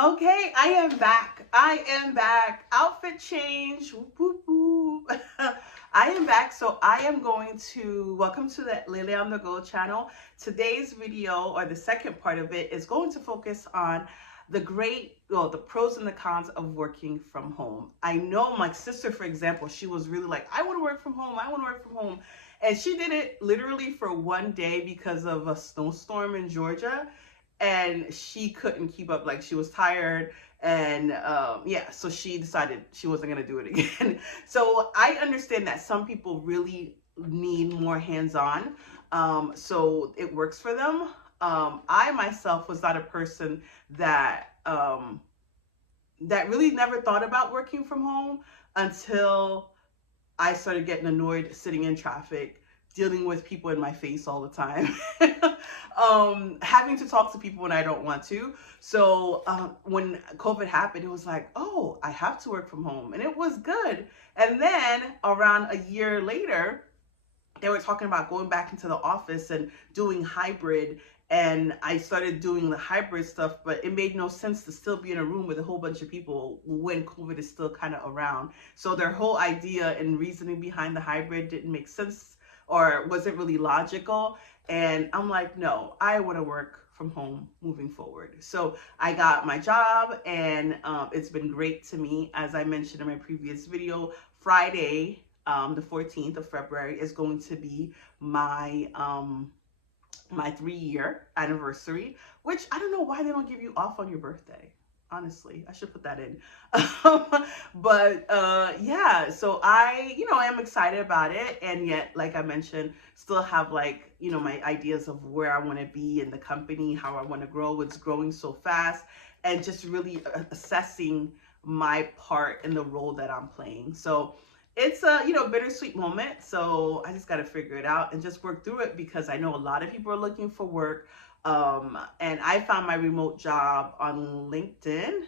Okay, I am back. I am back. Outfit change. Whoop, whoop, whoop. I am back. So I am going to welcome to the Lily on the Go channel. Today's video, or the second part of it, is going to focus on the pros and the cons of working from home. I know my sister, for example, she was really like, I want to work from home. I want to work from home. And she did it literally for one day because of a snowstorm in Georgia, and she couldn't keep up. Like, she was tired, and yeah, so she decided she wasn't going to do it again. So I understand that some people really need more hands-on, so it works for them. I myself was not a person that really never thought about working from home until I started getting annoyed sitting in traffic, dealing with people in my face all the time, having to talk to people when I don't want to. So when COVID happened, it was like, oh, I have to work from home. And it was good. And then around a year later, they were talking about going back into the office and doing hybrid. And I started doing the hybrid stuff, but it made no sense to still be in a room with a whole bunch of people when COVID is still kind of around. So their whole idea and reasoning behind the hybrid didn't make sense, or wasn't really logical. And I'm like, no, I want to work from home moving forward. So I got my job, and it's been great to me. As I mentioned in my previous video, Friday, the 14th of February, is going to be my 3-year anniversary, which I don't know why they don't give you off on your birthday. Honestly, I should put that in. But yeah, so I am excited about it. And yet, like I mentioned, still have, like, my ideas of where I want to be in the company, how I want to grow. It's growing so fast, and just really assessing my part in the role that I'm playing. So it's a bittersweet moment. So I just got to figure it out and just work through it, because I know a lot of people are looking for work. And I found my remote job on LinkedIn,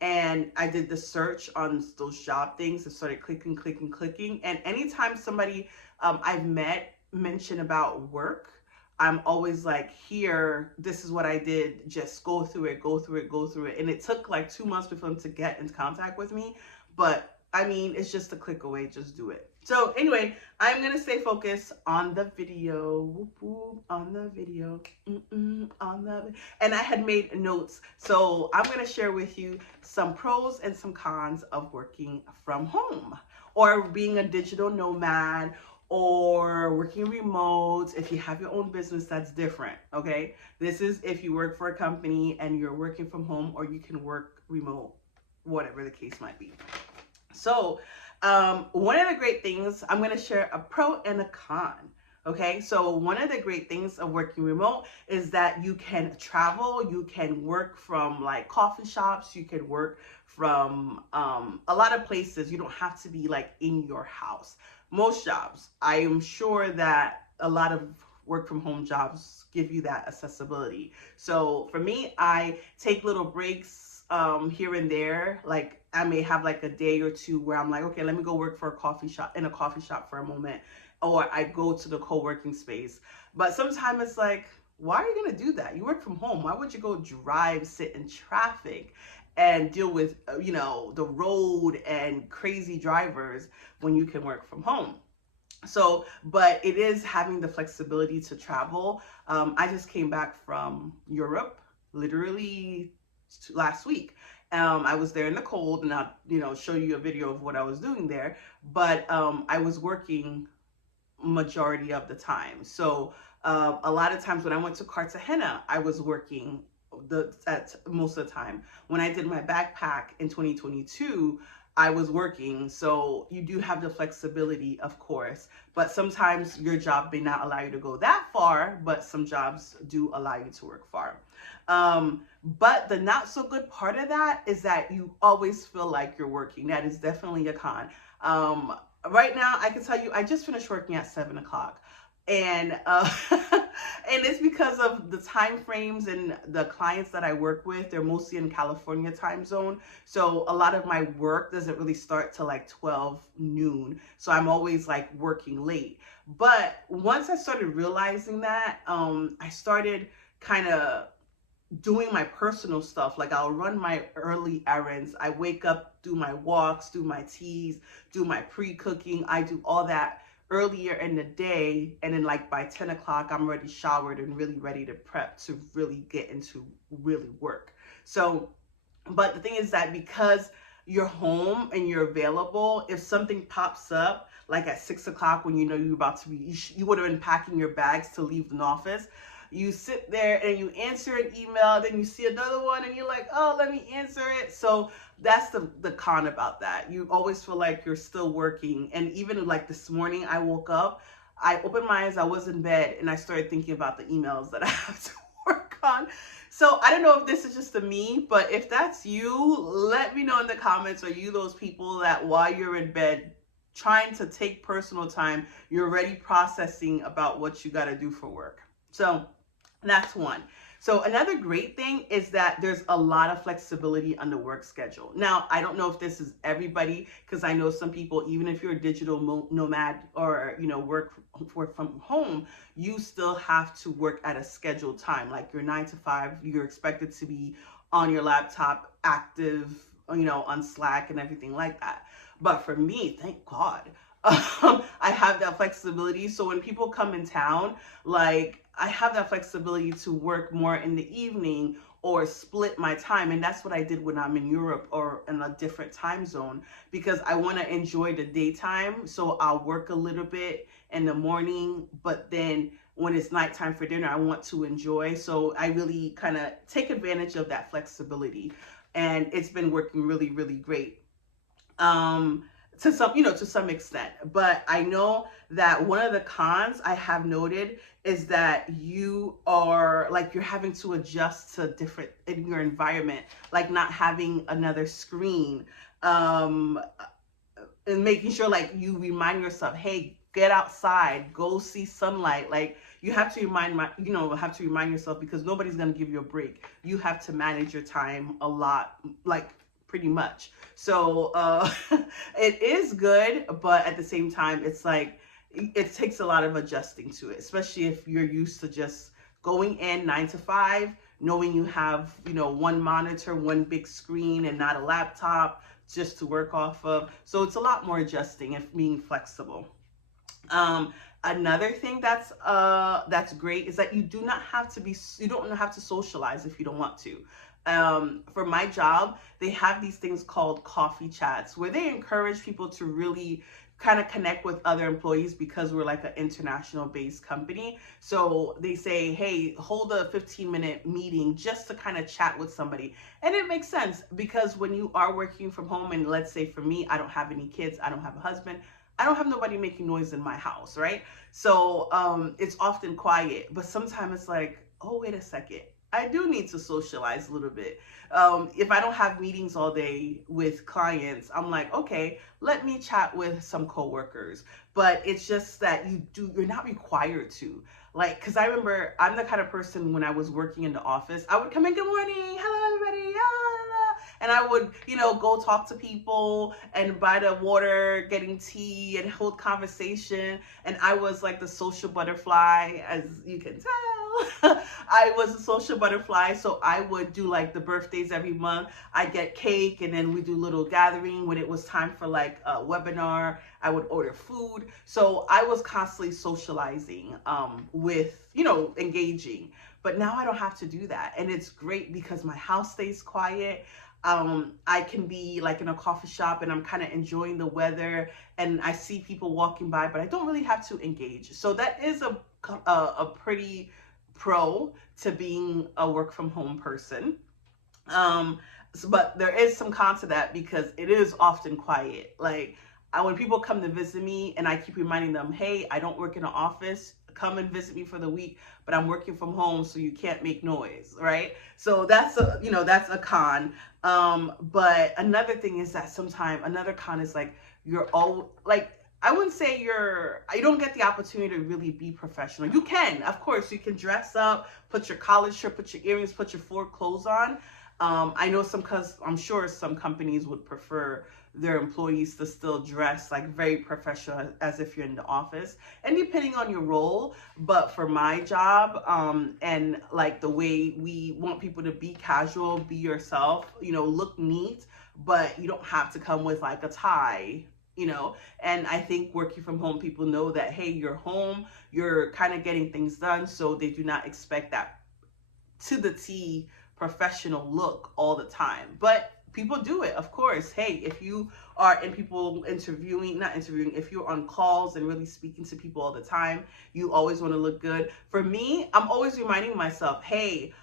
and I did the search on those job things and started clicking. And anytime somebody I've met mention about work, I'm always like, here, this is what I did. Just go through it. And it took like 2 months for them to get in contact with me. But I mean, it's just a click away. Just do it. So anyway, I'm going to stay focused on the video. Whoop, whoop, on the video. And I had made notes. So I'm going to share with you some pros and some cons of working from home, or being a digital nomad, or working remote. If you have your own business, that's different. Okay. This is if you work for a company and you're working from home, or you can work remote, whatever the case might be. So one of the great things, I'm going to share a pro and a con. Okay, so one of the great things of working remote is that you can travel, you can work from like coffee shops, you can work from a lot of places. You don't have to be like in your house. Most jobs, I am sure that a lot of work from home jobs give you that accessibility. So for me, I take little breaks here and there. Like, I may have like a day or two where I'm like, okay, let me go work for a coffee shop for a moment, or I go to the co-working space. But sometimes it's like, why are you going to do that? You work from home. Why would you go drive, sit in traffic, and deal with, the road and crazy drivers when you can work from home? So, but it is having the flexibility to travel. I just came back from Europe literally last week. I was there in the cold, and I'll show you a video of what I was doing there. But I was working majority of the time. So a lot of times when I went to Cartagena, I was working at most of the time. When I did my backpack in 2022, I was working. So you do have the flexibility, of course, but sometimes your job may not allow you to go that far, but some jobs do allow you to work far. But the not so good part of that is that you always feel like you're working. That is definitely a con. Right now, I can tell you, I just finished working at 7 o'clock. And and it's because of the time frames and the clients that I work with. They're mostly in California time zone. So a lot of my work doesn't really start till like 12 noon. So I'm always like working late. But once I started realizing that, I started kind of doing my personal stuff. Like I'll run my early errands. I wake up, do my walks, do my teas, do my pre-cooking. I do all that earlier in the day. And then like by 10 o'clock, I'm already showered and really ready to prep to really get into really work. So, but the thing is that because you're home and you're available, if something pops up, like at 6 o'clock when you know you're about to be, you would have been packing your bags to leave the office. You sit there and you answer an email, then you see another one and you're like, oh, let me answer it. So that's the con about that. You always feel like you're still working. And even like this morning, I woke up, I opened my eyes, I was in bed, and I started thinking about the emails that I have to work on. So I don't know if this is just a me, but if that's you, let me know in the comments. Are you those people that while you're in bed trying to take personal time, you're already processing about what you got to do for work? So that's one. So another great thing is that there's a lot of flexibility on the work schedule. Now, I don't know if this is everybody, because I know some people, even if you're a digital nomad or, work from home, you still have to work at a scheduled time. Like your 9 to 5, you're expected to be on your laptop, active, on Slack and everything like that. But for me, thank God, I have that flexibility. So when people come in town, like I have that flexibility to work more in the evening or split my time. And that's what I did when I'm in Europe or in a different time zone, because I want to enjoy the daytime. So I'll work a little bit in the morning, but then when it's nighttime for dinner, I want to enjoy. So I really kind of take advantage of that flexibility. And it's been working really, really great. To some extent. But I know that one of the cons I have noted is that you're having to adjust to different in your environment, like not having another screen, and making sure like you remind yourself, hey, get outside, go see sunlight. Like you have to remind yourself, because nobody's going to give you a break. You have to manage your time a lot, like pretty much. So it is good, but at the same time, it's like it takes a lot of adjusting to it, especially if you're used to just going in 9 to 5, knowing you have, one monitor, one big screen, and not a laptop just to work off of. So it's a lot more adjusting and being flexible. Another thing that's great is that you don't have to socialize if you don't want to. For my job, they have these things called coffee chats where they encourage people to really kind of connect with other employees, because we're like an international based company. So they say, hey, hold a 15-minute meeting just to kind of chat with somebody. And it makes sense, because when you are working from home, and let's say for me, I don't have any kids, I don't have a husband, I don't have nobody making noise in my house, right? So it's often quiet, but sometimes it's like, oh, wait a second, I do need to socialize a little bit. If I don't have meetings all day with clients, I'm like, okay, let me chat with some coworkers. But it's just that you're not required to. Like, because I remember I'm the kind of person, when I was working in the office, I would come in, good morning, hello everybody, and I would, go talk to people and buy the water, getting tea and hold conversation. And I was like the social butterfly, as you can tell. I was a social butterfly. So I would do like the birthdays every month. I get cake, and then we do little gathering. When it was time for like a webinar, I would order food. So I was constantly socializing with, engaging. But now I don't have to do that. And it's great because my house stays quiet. I can be like in a coffee shop and I'm kind of enjoying the weather, and I see people walking by, but I don't really have to engage. So that is a pretty pro to being a work from home person. But there is some con to that, because it is often quiet. Like when people come to visit me, and I keep reminding them, hey, I don't work in an office, come and visit me for the week, but I'm working from home, so you can't make noise, right? So that's a con. But another thing is that sometimes another con is like you're all like, I wouldn't say you don't get the opportunity to really be professional. You can, of course, you can dress up, put your collared shirt, put your earrings, put your forward clothes on. I know cause I'm sure some companies would prefer their employees to still dress like very professional as if you're in the office, and depending on your role. But for my job, and like the way we want people to be casual, be yourself, look neat, but you don't have to come with like a tie, and I think working from home, people know that, hey, you're home, you're kind of getting things done, so they do not expect that to the T professional look all the time. But people do it, of course. Hey, if you are in people interviewing, not interviewing, if you're on calls and really speaking to people all the time, you always want to look good. For me, I'm always reminding myself, hey,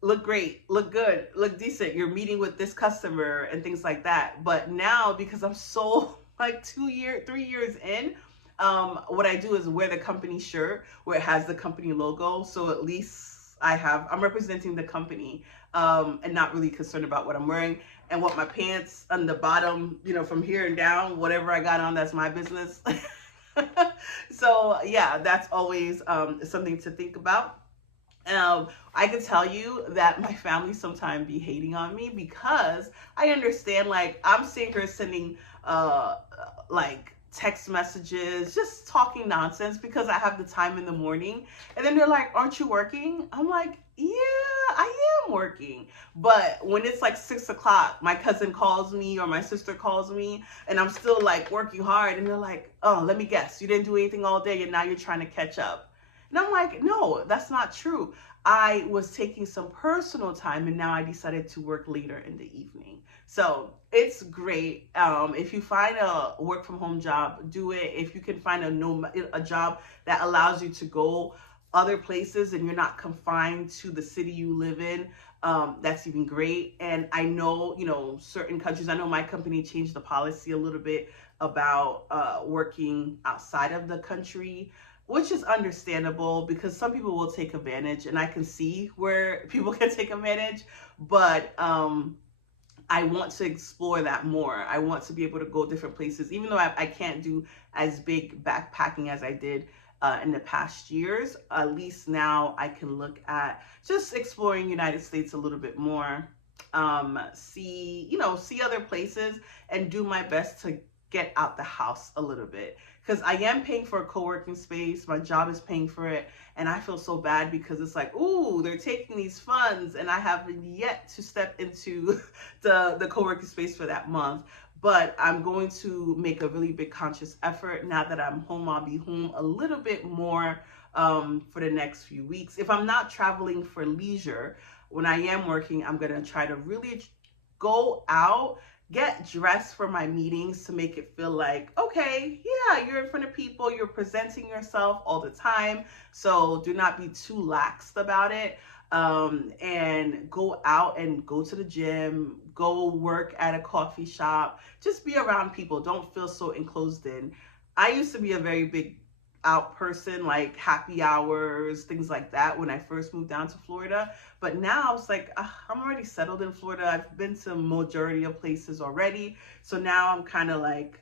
look great, look good, look decent. You're meeting with this customer and things like that. But now, because I'm so like 3 years in, what I do is wear the company shirt where it has the company logo. So at least I'm representing the company, and not really concerned about what I'm wearing and what my pants on the bottom, from here and down, whatever I got on, that's my business. So yeah, that's always something to think about. I can tell you that my family sometimes be hating on me because I understand, like, I'm seeing her sending like text messages, just talking nonsense because I have the time in the morning. And then they're like, aren't you working? I'm like, yeah, I am working. But when it's like 6 o'clock, my cousin calls me or my sister calls me and I'm still like working hard. And they're like, oh, let me guess, you didn't do anything all day and now you're trying to catch up. And I'm like, no, that's not true. I was taking some personal time and now I decided to work later in the evening. So it's great. If you find a work from home job, do it. If you can find a job that allows you to go other places and you're not confined to the city you live in, that's even great. And I know, certain countries, I know my company changed the policy a little bit about working outside of the country, which is understandable because some people will take advantage, and I can see where people can take advantage. But I want to explore that more. I want to be able to go different places, even though I can't do as big backpacking as I did in the past years. At least now I can look at just exploring United States a little bit more, see other places, and do my best to get out the house a little bit, because I am paying for a co-working space. My job is paying for it, and I feel so bad because it's like, ooh, they're taking these funds and I haven't yet to step into the co-working space for that month. But I'm going to make a really big conscious effort. Now that I'm home, I'll be home a little bit more for the next few weeks. If I'm not traveling for leisure, when I am working, I'm going to try to really go out, get dressed for my meetings to make it feel like, okay, yeah, you're in front of people, you're presenting yourself all the time. So do not be too laxed about it. And go out and go to the gym, go work at a coffee shop, just be around people. Don't feel so enclosed in. I used to be a very big out person, like happy hours, things like that, when I first moved down to Florida. But now it's like, I'm already settled in Florida. I've been to majority of places already. So now I'm kind of like,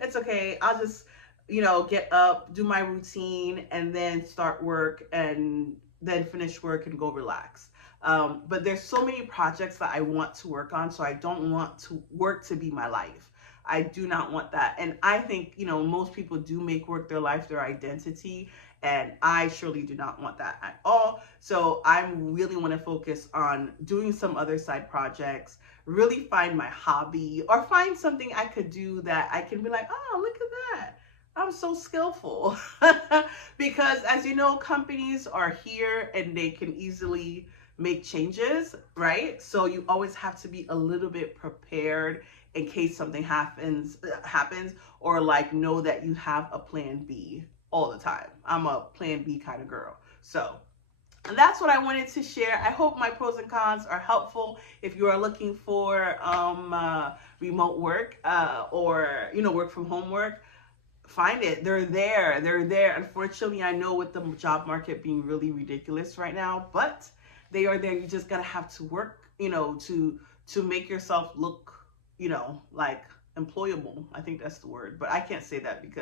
it's okay. I'll just, get up, do my routine, and then start work, and then finish work and go relax. But there's so many projects that I want to work on. So I don't want to work to be my life. I do not want that. And I think, most people do make work their life, their identity. And I surely do not want that at all. So I really want to focus on doing some other side projects, really find my hobby, or find something I could do that I can be like, oh, look at that, I'm so skillful. Because as you know, companies are here and they can easily make changes, right? So you always have to be a little bit prepared in case something happens, or like know that you have a plan B all the time. I'm a plan B kind of girl. So and that's what I wanted to share. I hope my pros and cons are helpful if you are looking for remote work, or work from home work. Find it. They're there. Unfortunately, I know with the job market being really ridiculous right now, but they are there. You just gotta have to work, to make yourself look, like employable. I think that's the word, but I can't say that because